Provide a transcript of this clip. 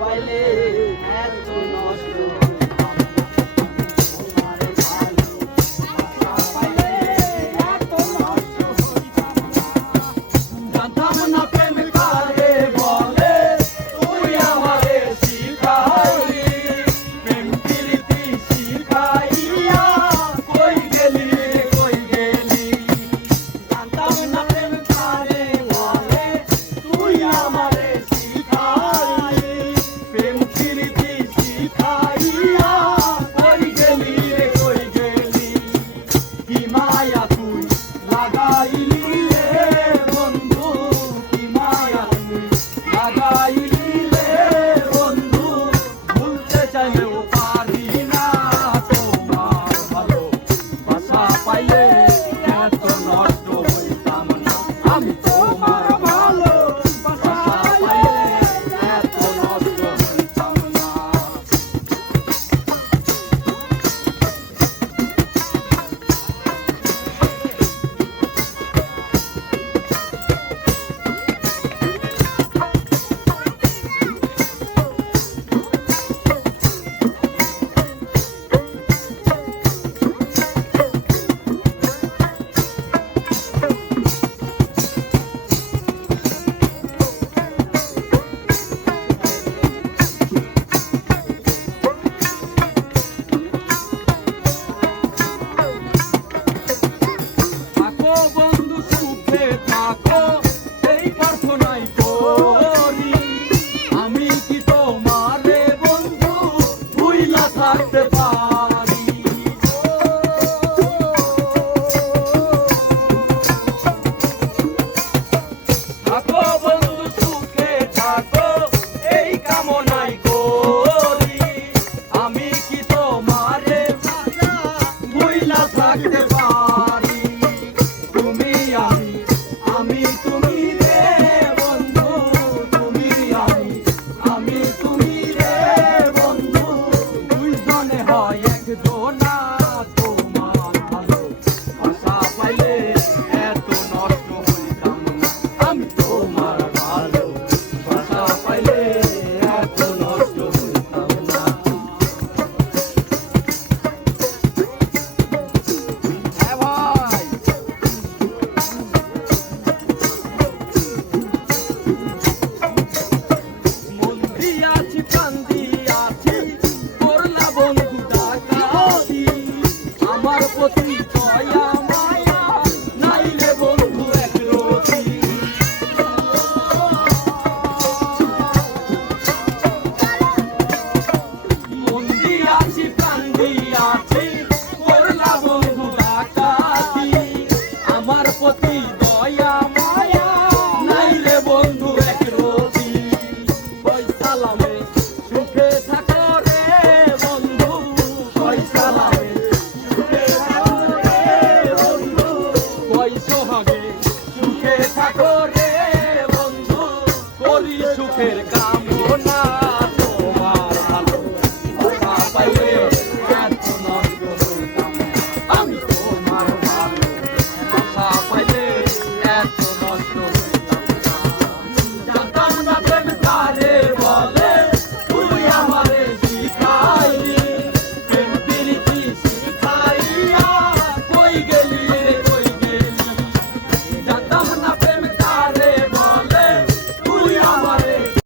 বাইলে Michael. সবার প্রতি দয়া